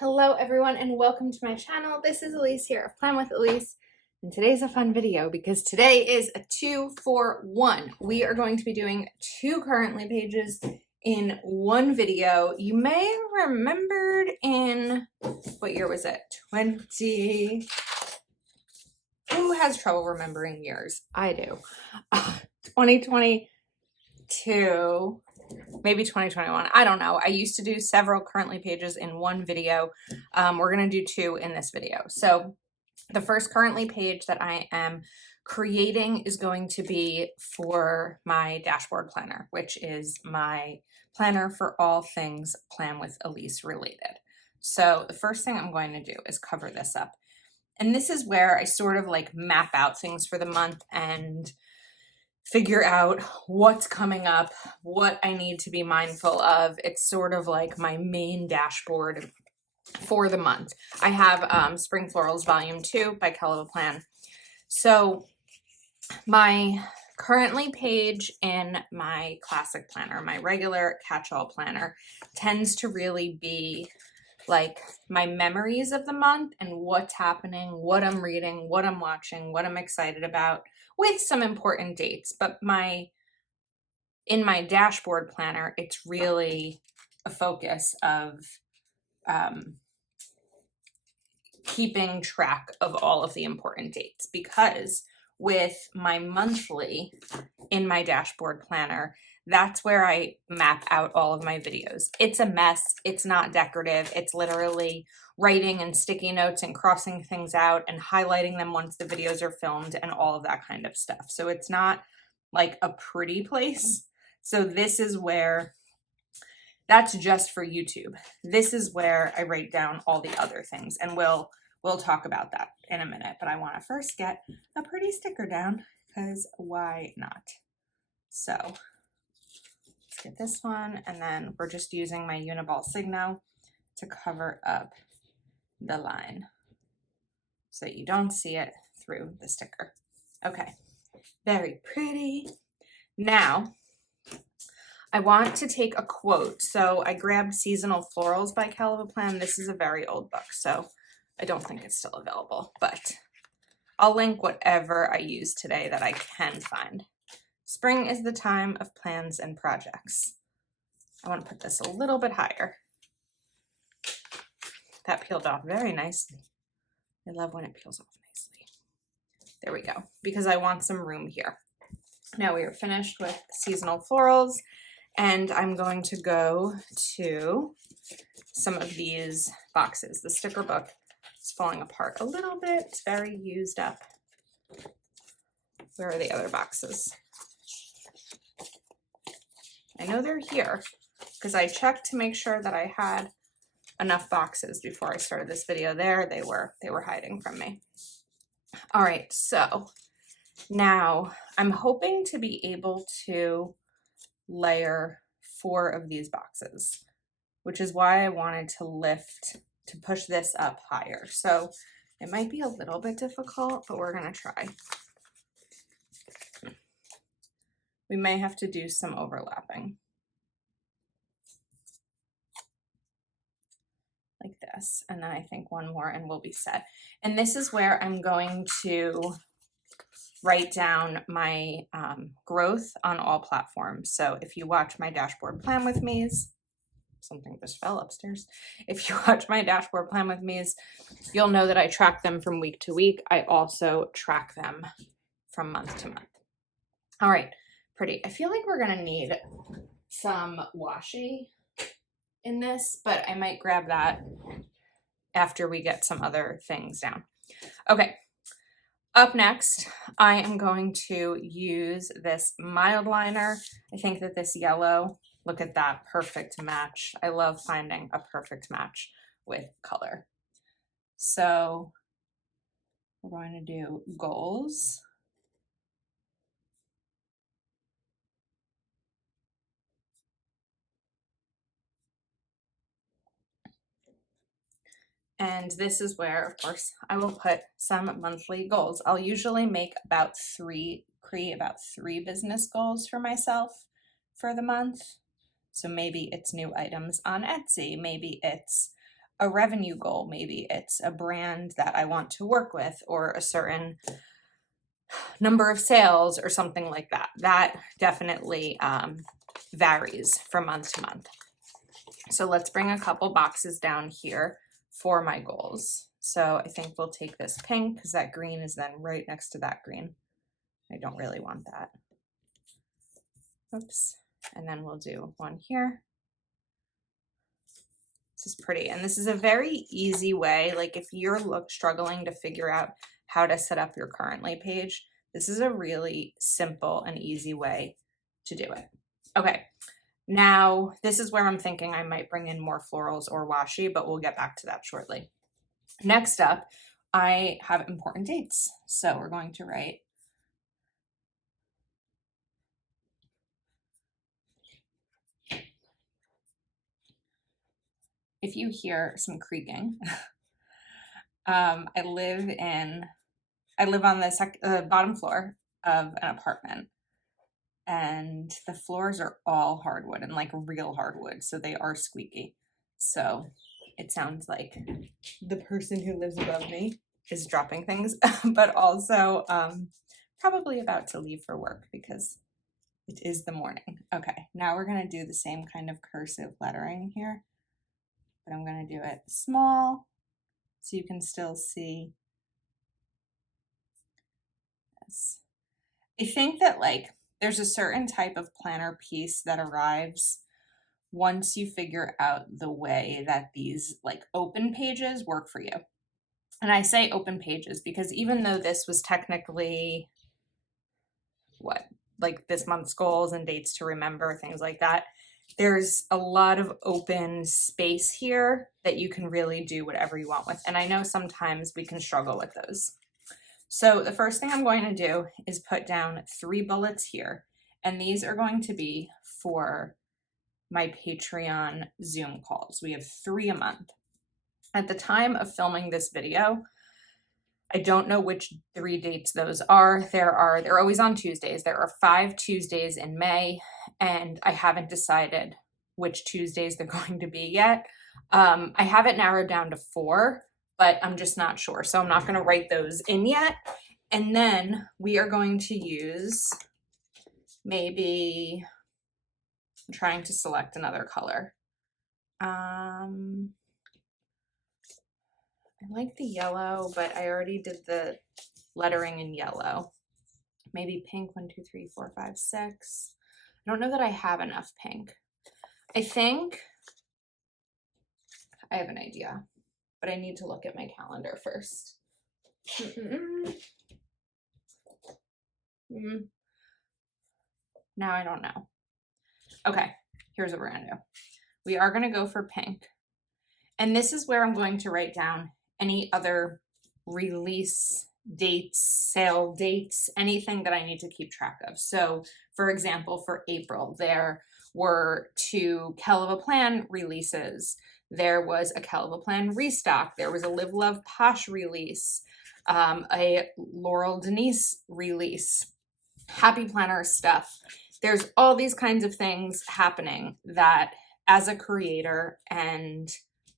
Hello everyone and welcome to my channel. This is Elise here of Plan with Elise, and today's a fun video because today is a 2-for-1. We are going to be doing 2 currently pages in one video. You may have remembered in, what year was it? Who has trouble remembering years? I do. 2022. Maybe 2021. I don't know. I used to do several currently pages in one video. We're going to do 2 in this video. So the first currently page that I am creating is going to be for my dashboard planner, which is my planner for all things Plan with Elise related. So the first thing I'm going to do is cover this up. And this is where I sort of like map out things for the month and figure out what's coming up, what I need to be mindful of. It's sort of like my main dashboard for the month. I have Spring Florals Volume 2 by Keleva Plan. So my currently page in my classic planner, my regular catch-all planner, tends to really be like my memories of the month and what's happening, what I'm reading, what I'm watching, what I'm excited about, with some important dates. But in my dashboard planner, it's really a focus of keeping track of all of the important dates, because with my monthly in my dashboard planner, that's where I map out all of my videos. It's a mess. It's not decorative. It's literally writing and sticky notes and crossing things out and highlighting them once the videos are filmed and all of that kind of stuff. So it's not like a pretty place. So this is where, that's just for YouTube. This is where I write down all the other things, and we'll talk about that in a minute. But I want to first get a pretty sticker down, because why not? So let's get this one, and then we're just using my Uniball Signo to cover up the line so that you don't see it through the sticker. Okay, very pretty. Now I want to take a quote. So I grabbed Seasonal Florals by Keleva Plan. This is a very old book, so I don't think it's still available, but I'll link whatever I use today that I can find. Spring is the time of plans and projects. I want to put this a little bit higher. That peeled off very nicely. I love when it peels off nicely. There we go, because I want some room here. Now we are finished with Seasonal Florals, and I'm going to go to some of these boxes. The sticker book is falling apart a little bit. It's very used up. Where are the other boxes? I know they're here because I checked to make sure that I had enough boxes before I started this video. There they were hiding from me. All right, so now I'm hoping to be able to layer 4 of these boxes, which is why I wanted to push this up higher. So it might be a little bit difficult, but we're gonna try. We may have to do some overlapping. Like this, and then I think one more and we'll be set. And this is where I'm going to write down my growth on all platforms. So if you watch my dashboard plan with me's, something just fell upstairs. If you watch my dashboard plan with me's, you'll know that I track them from week to week. I also track them from month to month. All right, pretty. I feel like we're gonna need some washi in this, but I might grab that after we get some other things down. Okay, up next, I am going to use this mild liner. I think that this yellow, look at that, perfect match. I love finding a perfect match with color. So we're going to do goals. And this is where, of course, I will put some monthly goals. I'll usually make create about 3 business goals for myself for the month. So maybe it's new items on Etsy. Maybe it's a revenue goal. Maybe it's a brand that I want to work with, or a certain number of sales or something like that. That definitely varies from month to month. So let's bring a couple boxes down here for my goals. So I think we'll take this pink because that green is then right next to that green. I don't really want that. Oops. And then we'll do one here. This is pretty. And this is a very easy way. Like if you're struggling to figure out how to set up your Currently page, this is a really simple and easy way to do it. Okay. Now, this is where I'm thinking I might bring in more florals or washi, but we'll get back to that shortly. Next up, I have important dates. So we're going to write if you hear some creaking, I live on the bottom floor of an apartment, and the floors are all hardwood and like real hardwood, so they are squeaky. So it sounds like the person who lives above me is dropping things, but also probably about to leave for work because it is the morning. Okay, now we're gonna do the same kind of cursive lettering here, but I'm gonna do it small so you can still see this. I think that like there's a certain type of planner piece that arrives once you figure out the way that these like open pages work for you. And I say open pages because even though this was technically like this month's goals and dates to remember, things like that, there's a lot of open space here that you can really do whatever you want with. And I know sometimes we can struggle with those. So the first thing I'm going to do is put down 3 bullets here. And these are going to be for my Patreon Zoom calls. We have 3 a month. At the time of filming this video, I don't know which 3 dates those are. They're always on Tuesdays. There are 5 Tuesdays in May, and I haven't decided which Tuesdays they're going to be yet. I have it narrowed down to 4, but I'm just not sure. So I'm not going to write those in yet. And then we are going to use maybe, I'm trying to select another color. I like the yellow, but I already did the lettering in yellow. Maybe pink, 1, 2, 3, 4, 5, 6. I don't know that I have enough pink. I think I have an idea, but I need to look at my calendar first. Now I don't know. Okay, here's what we're gonna do. We are gonna go for pink. And this is where I'm going to write down any other release dates, sale dates, anything that I need to keep track of. So for example, for April, there were 2 Kell of a Plan releases. There was a Kell of a Plan restock. There was a Live Love Posh release, a Laurel Denise release, Happy Planner stuff. There's all these kinds of things happening that as a creator and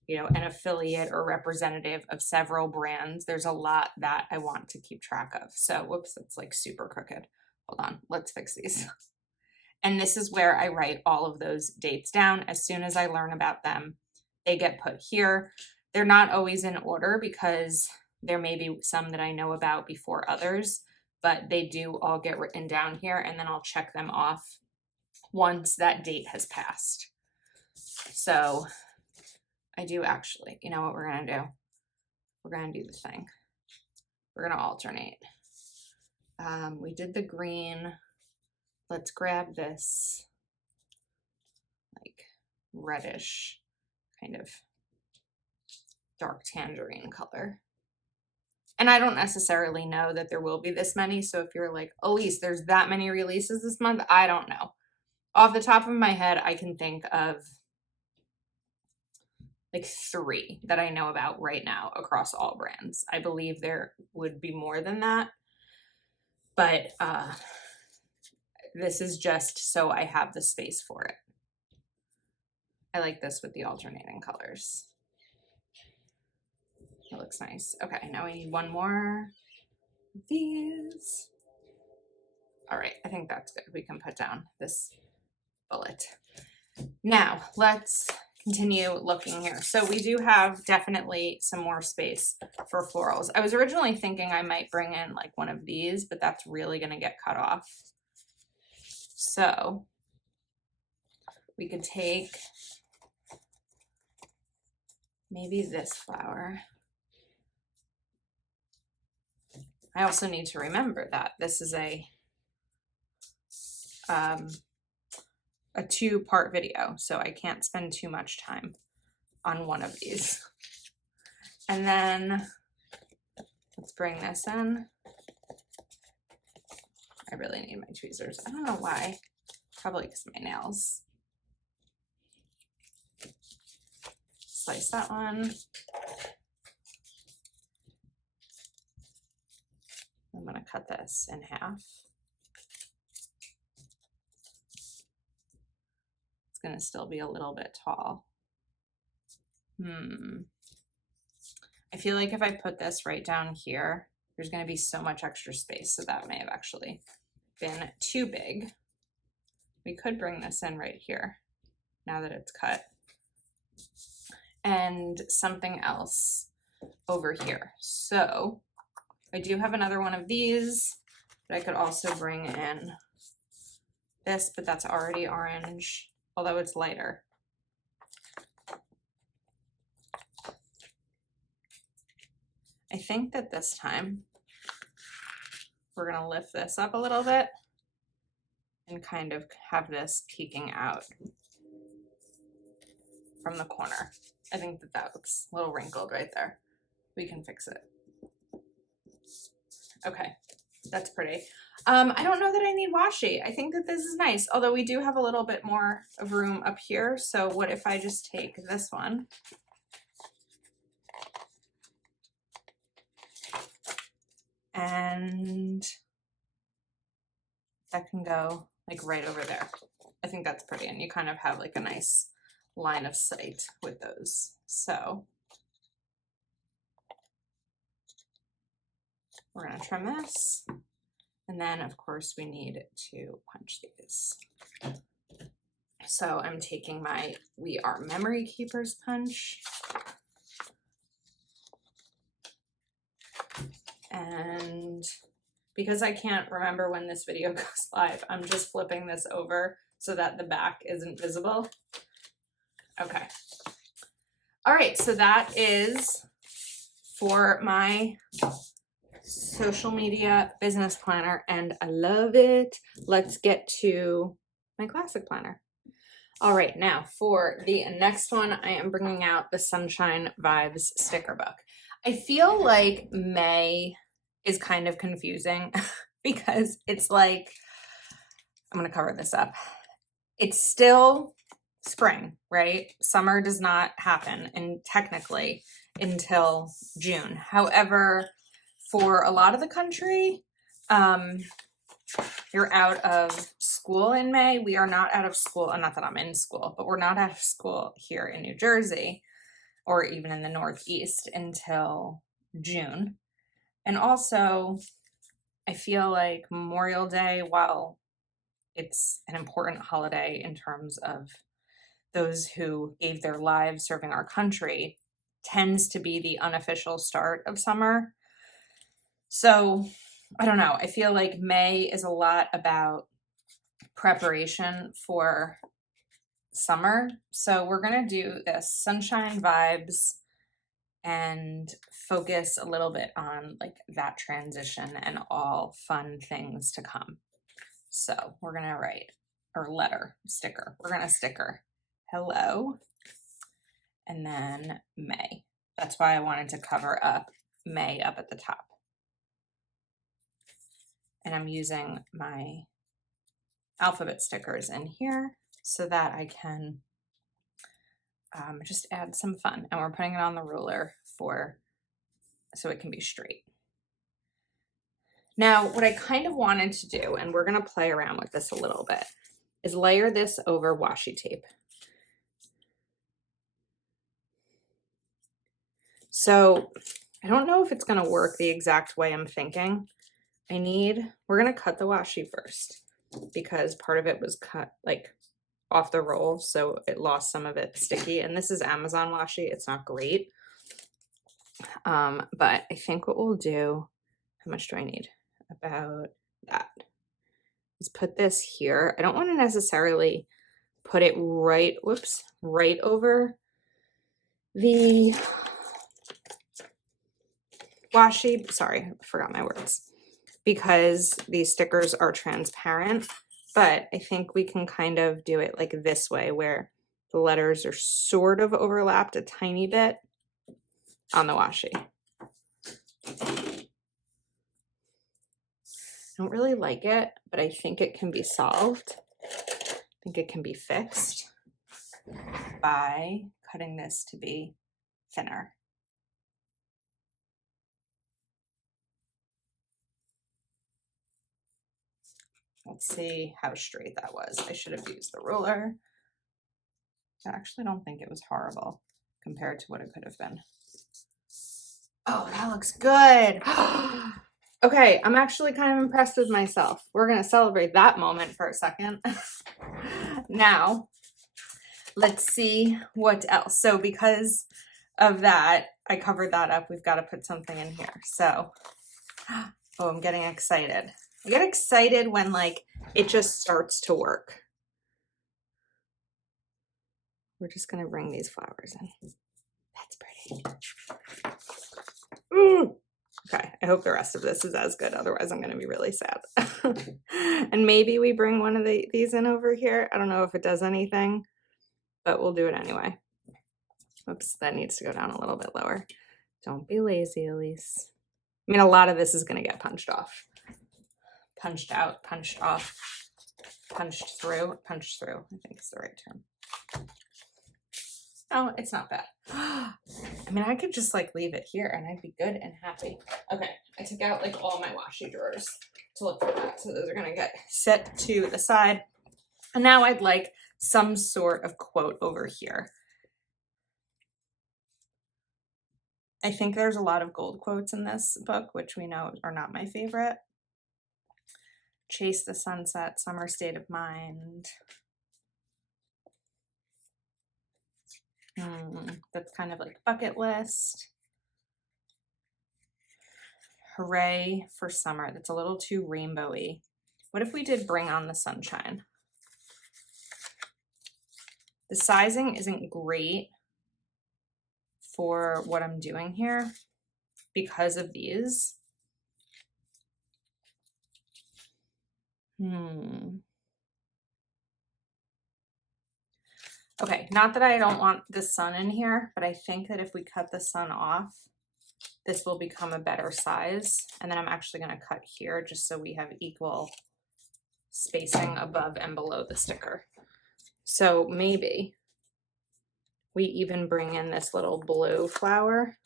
an affiliate or representative of several brands, there's a lot that I want to keep track of. So, whoops, that's like super crooked. Hold on, let's fix these. And this is where I write all of those dates down. As soon as I learn about them, they get put here. They're not always in order because there may be some that I know about before others, but they do all get written down here, and then I'll check them off once that date has passed. So I do actually, you know what we're going to do? We're going to do the thing. We're going to alternate. We did the green. Let's grab this like reddish kind of dark tangerine color. And I don't necessarily know that there will be this many. So if you're like, Elise, there's that many releases this month, I don't know. Off the top of my head, I can think of like 3 that I know about right now across all brands. I believe there would be more than that, but this is just so I have the space for it. I like this with the alternating colors. It looks nice. Okay, now we need one more of these. All right, I think that's good. We can put down this bullet. Now let's continue looking here. So we do have definitely some more space for florals. I was originally thinking I might bring in like one of these, but that's really going to get cut off. So we could take maybe this flower. I also need to remember that this is a 2-part video, so I can't spend too much time on one of these. And then let's bring this in. I really need my tweezers. I don't know why. Probably because of my nails. Slice that one. I'm going to cut this in half. It's going to still be a little bit tall. I feel like if I put this right down here, there's going to be so much extra space, so that may have actually been too big. We could bring this in right here now that it's cut. And something else over here. So I do have another one of these, but I could also bring in this, but that's already orange, although it's lighter. I think that this time we're going to lift this up a little bit and kind of have this peeking out from the corner. I think that that looks a little wrinkled right there. We can fix it. Okay, that's pretty. I don't know that I need washi. I think that this is nice, although we do have a little bit more of room up here. So what if I just take this one and that can go like right over there. I think that's pretty, and you kind of have like a nice line of sight with those. So we're going to trim this, and then of course we need to punch these. So I'm taking my We Are Memory Keepers punch, and because I can't remember when this video goes live, I'm just flipping this over so that the back isn't visible. Okay. All right, so that is for my social media business planner, and I love it. Let's get to my classic planner. All right, now for the next one, I am bringing out the Sunshine Vibes sticker book. I feel like May is kind of confusing because it's like, I'm going to cover this up. It's still spring, right? Summer does not happen, and technically until June. However, for a lot of the country, you're out of school in May. We are not out of school, not that I'm in school, but we're not out of school here in New Jersey or even in the Northeast until June. And also, I feel like Memorial Day, while it's an important holiday in terms of those who gave their lives serving our country, tends to be the unofficial start of summer. So I don't know. I feel like May is a lot about preparation for summer. So we're going to do this Sunshine Vibes and focus a little bit on like that transition and all fun things to come. So we're going to write, or letter, sticker. We're going to sticker hello and then May. That's why I wanted to cover up May up at the top. And I'm using my alphabet stickers in here so that I can just add some fun. And we're putting it on the ruler so it can be straight. Now, what I kind of wanted to do, and we're going to play around with this a little bit, is layer this over washi tape. So I don't know if it's gonna work the exact way I'm thinking. We're gonna cut the washi first because part of it was cut like off the roll, so it lost some of it sticky. And this is Amazon washi, it's not great. But I think what we'll do, how much do I need? About that. Let's put this here. I don't want to necessarily put it right, whoops, right over the washi. Sorry, I forgot my words. Because these stickers are transparent, but I think we can kind of do it like this way where the letters are sort of overlapped a tiny bit on the washi. I don't really like it, but I think it can be solved. I think it can be fixed by cutting this to be thinner. Let's see how straight that was. I should have used the ruler. I actually don't think it was horrible compared to what it could have been. Oh, that looks good. Okay, I'm actually kind of impressed with myself. We're gonna celebrate that moment for a second. Now, let's see what else. So because of that, I covered that up. We've got to put something in here. So, oh, I'm getting excited. I get excited when like it just starts to work. We're just gonna bring these flowers in. That's pretty. Okay, I hope the rest of this is as good. Otherwise, I'm gonna be really sad. And maybe we bring one of these in over here. I don't know if it does anything, but we'll do it anyway. Oops, that needs to go down a little bit lower. Don't be lazy, Elise. I mean, a lot of this is gonna get punched off. Punched out, punched off, punched through, I think is the right term. Oh, it's not bad. I mean, I could just like leave it here and I'd be good and happy. Okay, I took out like all my washi drawers to look for that. So those are gonna get set to the side. And now I'd like some sort of quote over here. I think there's a lot of gold quotes in this book, which we know are not my favorite. Chase the sunset, summer state of mind. That's kind of like bucket list. Hooray for summer. That's a little too rainbowy. What if we did bring on the sunshine? The sizing isn't great for what I'm doing here because of these. Okay, not that I don't want the sun in here, but I think that if we cut the sun off, this will become a better size. And then I'm actually going to cut here just so we have equal spacing above and below the sticker. So maybe we even bring in this little blue flower.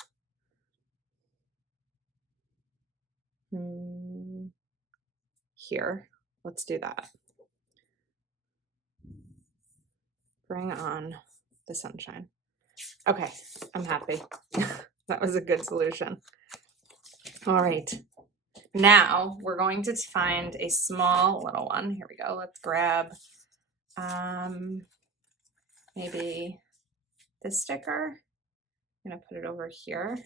Here, let's do that. Bring on the sunshine. Okay, I'm happy. That was a good solution. All right, now we're going to find a small little one. Here we go. Let's grab maybe this sticker. I'm gonna put it over here.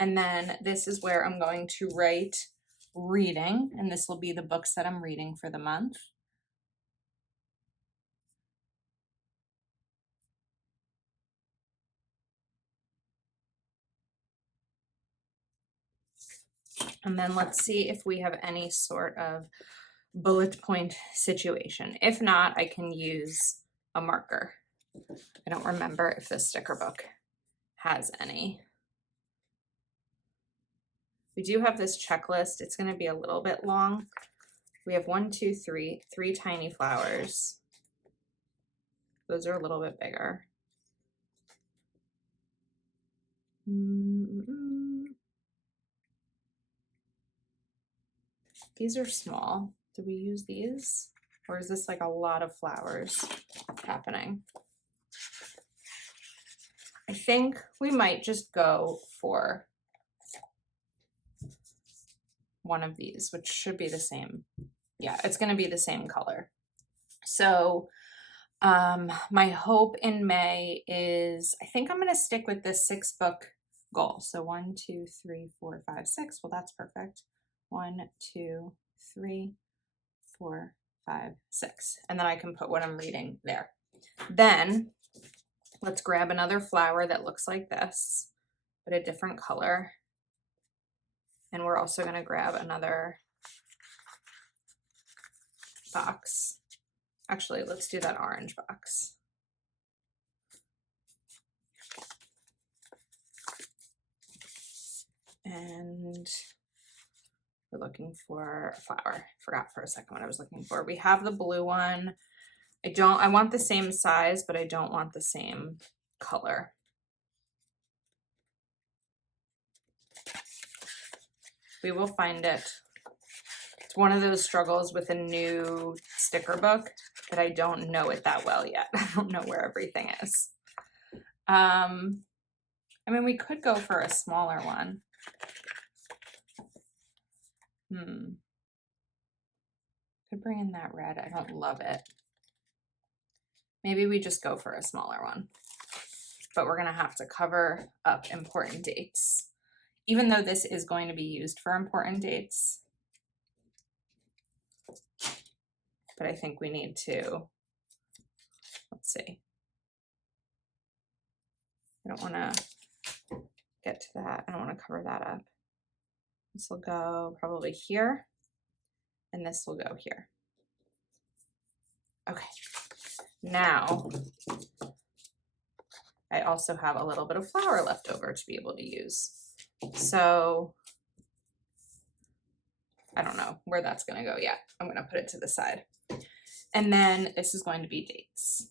And then this is where I'm going to write reading, and this will be the books that I'm reading for the month. And then let's see if we have any sort of bullet point situation. If not, I can use a marker. I don't remember if this sticker book has any. We do have this checklist. It's going to be a little bit long. We have 1, 2, 3, 3 tiny flowers. Those are a little bit bigger. These are small. Do we use these? Or is this like a lot of flowers happening? I think we might just go for one of these, which should be the same. Yeah, it's going to be the same color. So my hope in May is, I think I'm going to stick with this 6-book goal. So 1, 2, 3, 4, 5, 6. Well, that's perfect. 1, 2, 3, 4, 5, 6. And then I can put what I'm reading there. Then let's grab another flower that looks like this, but a different color. And we're also going to grab another box. Actually, let's do that orange box. And we're looking for a flower. Forgot for a second what I was looking for. We have the blue one. I want the same size, but I don't want the same color. We will find it. It's one of those struggles with a new sticker book that I don't know it that well yet. I don't know where everything is. I mean, we could go for a smaller one. Could bring in that red. I don't love it. Maybe we just go for a smaller one. But we're going to have to cover up important dates. Even though this is going to be used for important dates. But I think we need to, let's see. I don't want to get to that. I don't want to cover that up. This will go probably here. And this will go here. Okay. Now, I also have a little bit of flour left over to be able to use. So I don't know where that's going to go yet. I'm going to put it to the side. And then this is going to be dates.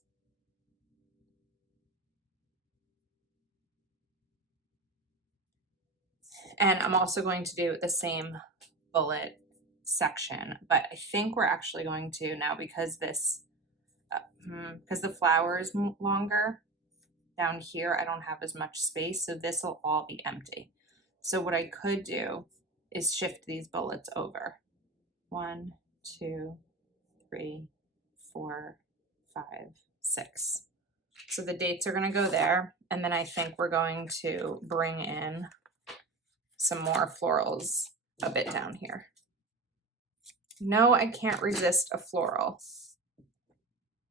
And I'm also going to do the same bullet section, but I think we're actually going to now, because this, because the flower is longer down here, I don't have as much space. So this will all be empty. So what I could do is shift these bullets over. 1, 2, 3, 4, 5, 6. So the dates are going to go there. And then I think we're going to bring in some more florals a bit down here. No, I can't resist a floral.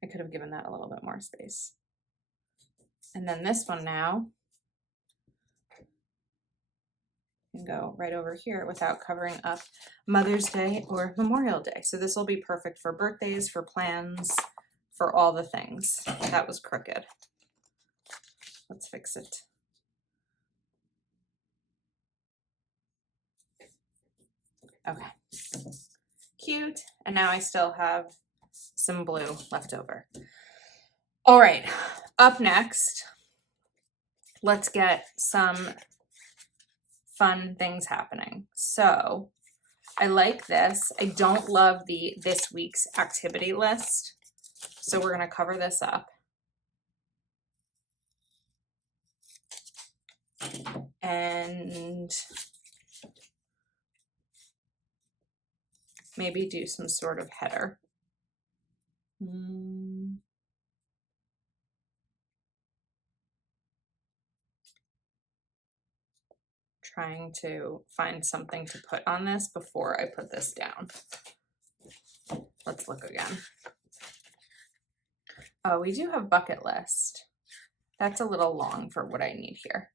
I could have given that a little bit more space. And then this one now can go right over here without covering up Mother's Day or Memorial Day. So this will be perfect for birthdays, for plans, for all the things. That was crooked. Let's fix it. Okay. Cute. And now I still have some blue left over. All right, up next, let's get some fun things happening. So I like this. I don't love this week's activity list. So we're going to cover this up. And maybe do some sort of header. Trying to find something to put on this before I put this down. Let's look again. Oh, we do have bucket list. That's a little long for what I need here.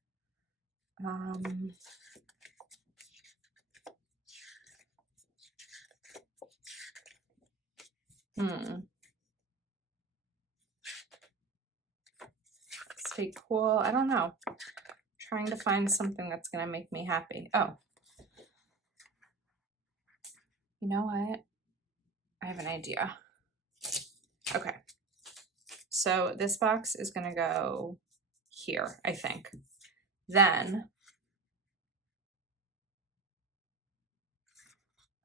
Stay cool. I don't know. Trying to find something that's going to make me happy. Oh. You know what? I have an idea. Okay. So this box is going to go here, I think. Then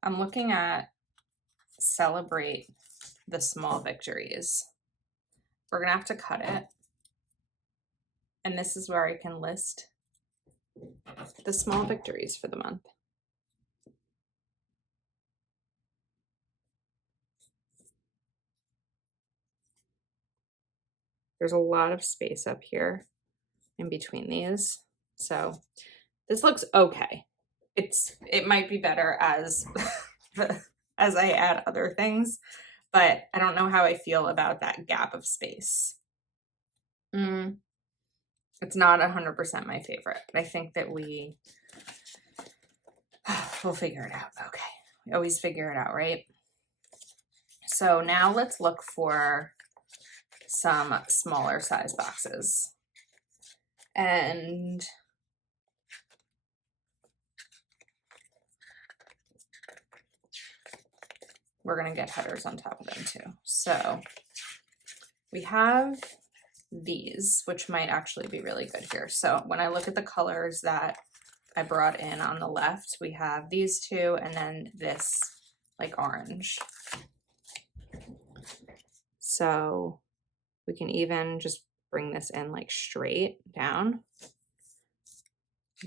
I'm looking at celebrate the small victories. We're going to have to cut it. And this is where I can list the small victories for the month. There's a lot of space up here in between these. So this looks okay. It might be better as as I add other things, but I don't know how I feel about that gap of space. It's not 100% my favorite, but I think that we'll figure it out. Okay. We always figure it out, right? So now let's look for some smaller size boxes. And we're going to get headers on top of them too. So we have these, which might actually be really good here. So when I look at the colors that I brought in on the left, we have these two and then this like orange. So we can even just bring this in like straight down.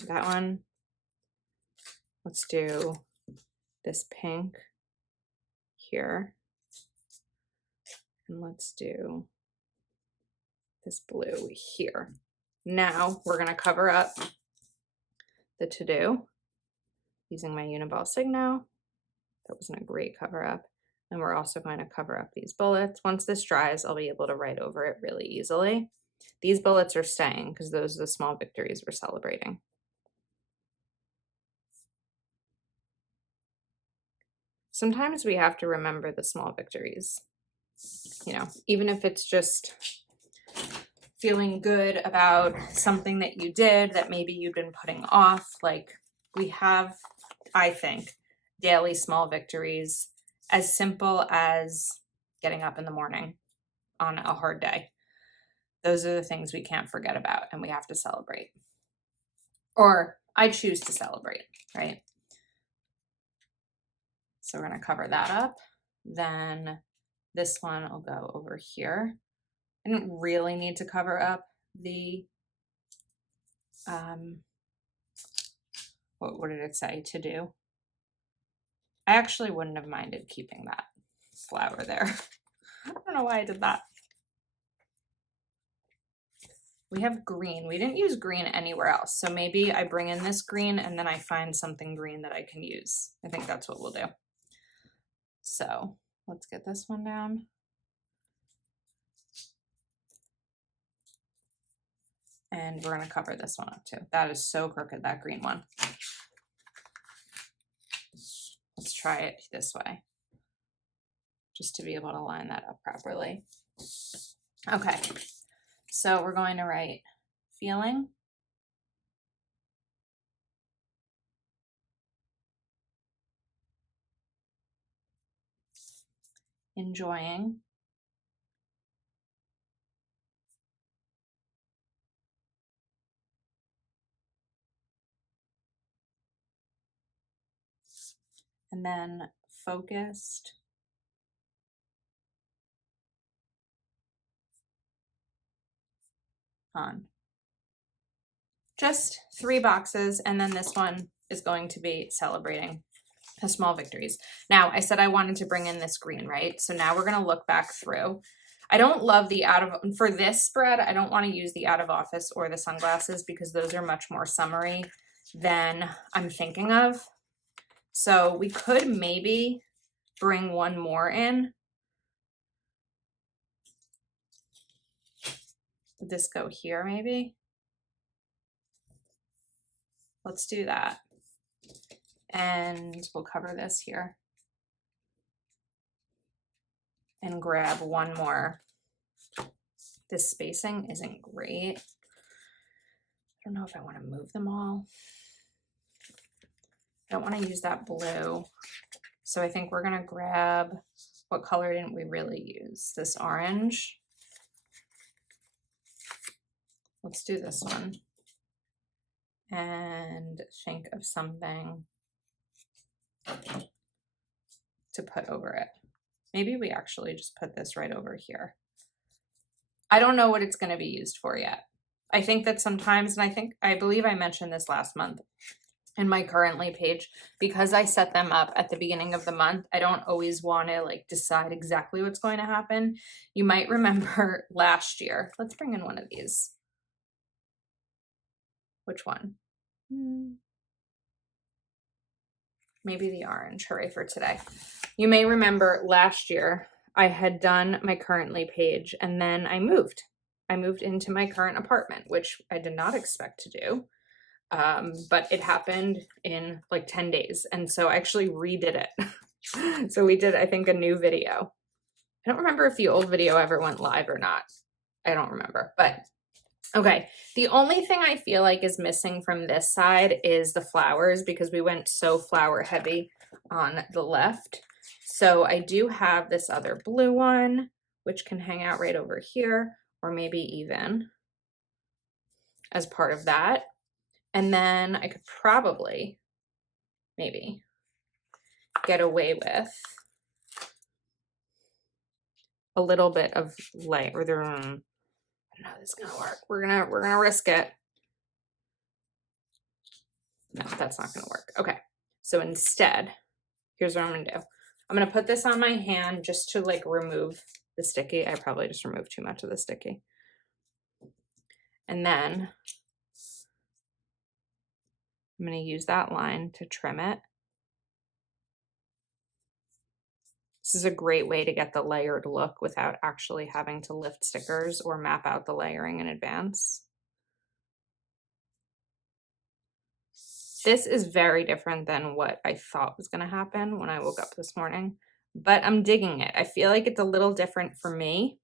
That one. Let's do this pink here. And let's do this blue here. Now we're going to cover up the to-do using my Uniball Signo. That wasn't a great cover up. And we're also going to cover up these bullets. Once this dries, I'll be able to write over it really easily. These bullets are staying because those are the small victories we're celebrating. Sometimes we have to remember the small victories, you know, even if it's just feeling good about something that you did that maybe you've been putting off. Like we have, I think, daily small victories as simple as getting up in the morning on a hard day. Those are the things we can't forget about and we have to celebrate. Or I choose to celebrate, right? So we're going to cover that up. Then this one will go over here. I didn't really need to cover up the, what did it say to do? I actually wouldn't have minded keeping that flower there. I don't know why I did that. We have green. We didn't use green anywhere else. So maybe I bring in this green and then I find something green that I can use. I think that's what we'll do. So let's get this one down. And we're going to cover this one up too. That is so crooked, that green one. Let's try it this way, just to be able to line that up properly. Okay, so we're going to write feeling, enjoying, and then focused, on. Just 3 boxes, and then this one is going to be celebrating the small victories. Now, I said I wanted to bring in this green, right? So now we're going to look back through. I don't love the for this spread, I don't want to use the out of office or the sunglasses because those are much more summery than I'm thinking of. So we could maybe bring one more in. Would this go here maybe? Let's do that. And we'll cover this here. And grab one more. This spacing isn't great. I don't know if I want to move them all. I don't want to use that blue. So I think we're going to grab, what color didn't we really use? This orange. Let's do this one. And think of something to put over it. Maybe we actually just put this right over here. I don't know what it's going to be used for yet. I think that sometimes, and I believe I mentioned this last month in my currently page, because I set them up at the beginning of the month, I don't always want to like decide exactly what's going to happen. You might remember last year. Let's bring in one of these. Which one? Maybe the orange. Hooray for today. You may remember last year I had done my currently page and then I moved. I moved into my current apartment, which I did not expect to do. But it happened in like 10 days. And so I actually redid it. So we did, I think, a new video. I don't remember if the old video ever went live or not. I don't remember, but okay. The only thing I feel like is missing from this side is the flowers because we went so flower heavy on the left. So I do have this other blue one, which can hang out right over here, or maybe even as part of that. And then I could probably maybe get away with a little bit of light or the I don't know this is gonna work. We're gonna risk it. No, that's not gonna work. Okay. So instead, here's what I'm gonna do. I'm gonna put this on my hand just to like remove the sticky. I probably just removed too much of the sticky. And then I'm gonna use that line to trim it. This is a great way to get the layered look without actually having to lift stickers or map out the layering in advance. This is very different than what I thought was going to happen when I woke up this morning, but I'm digging it. I feel like it's a little different for me,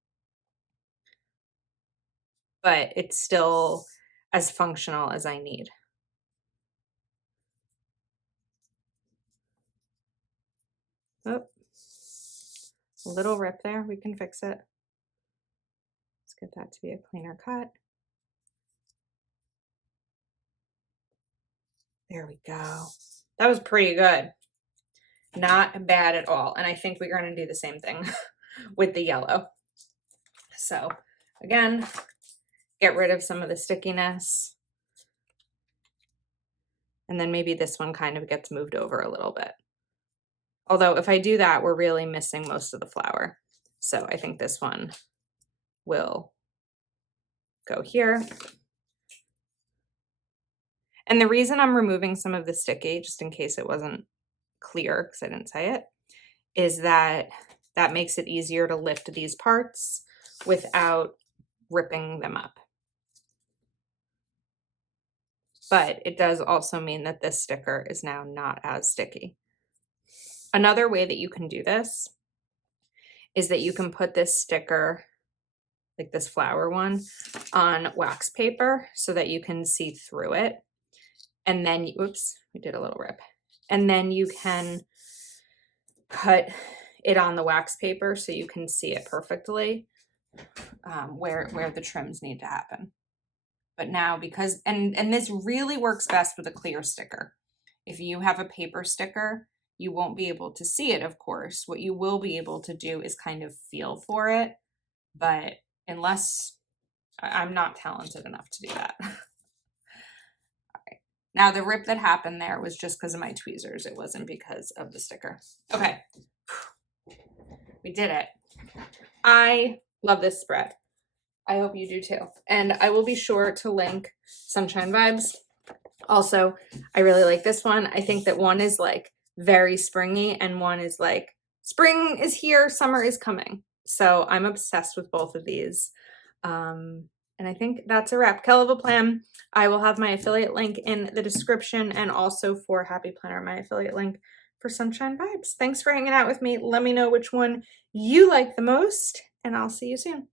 but it's still as functional as I need. Oh, a little rip there. We can fix it. Let's get that to be a cleaner cut. There we go. That was pretty good. Not bad at all. And I think we're going to do the same thing with the yellow. So again, get rid of some of the stickiness. And then maybe this one kind of gets moved over a little bit. Although if I do that, we're really missing most of the flower. So I think this one will go here. And the reason I'm removing some of the sticky, just in case it wasn't clear because I didn't say it, is that makes it easier to lift these parts without ripping them up. But it does also mean that this sticker is now not as sticky. Another way that you can do this is that you can put this sticker, like this flower one, on wax paper so that you can see through it. And then, oops, we did a little rip. And then you can cut it on the wax paper so you can see it perfectly where the trims need to happen. But now because, and this really works best with a clear sticker. If you have a paper sticker, you won't be able to see it, of course. What you will be able to do is kind of feel for it. But unless, I'm not talented enough to do that. Now, the rip that happened there was just because of my tweezers. It wasn't because of the sticker. Okay. We did it. I love this spread. I hope you do too. And I will be sure to link Sunshine Vibes. Also, I really like this one. I think that one is like very springy and one is like spring is here, summer is coming. So I'm obsessed with both of these. And I think that's a wrap. Kelva Plan. I will have my affiliate link in the description and also for Happy Planner, my affiliate link for Sunshine Vibes. Thanks for hanging out with me. Let me know which one you like the most and I'll see you soon.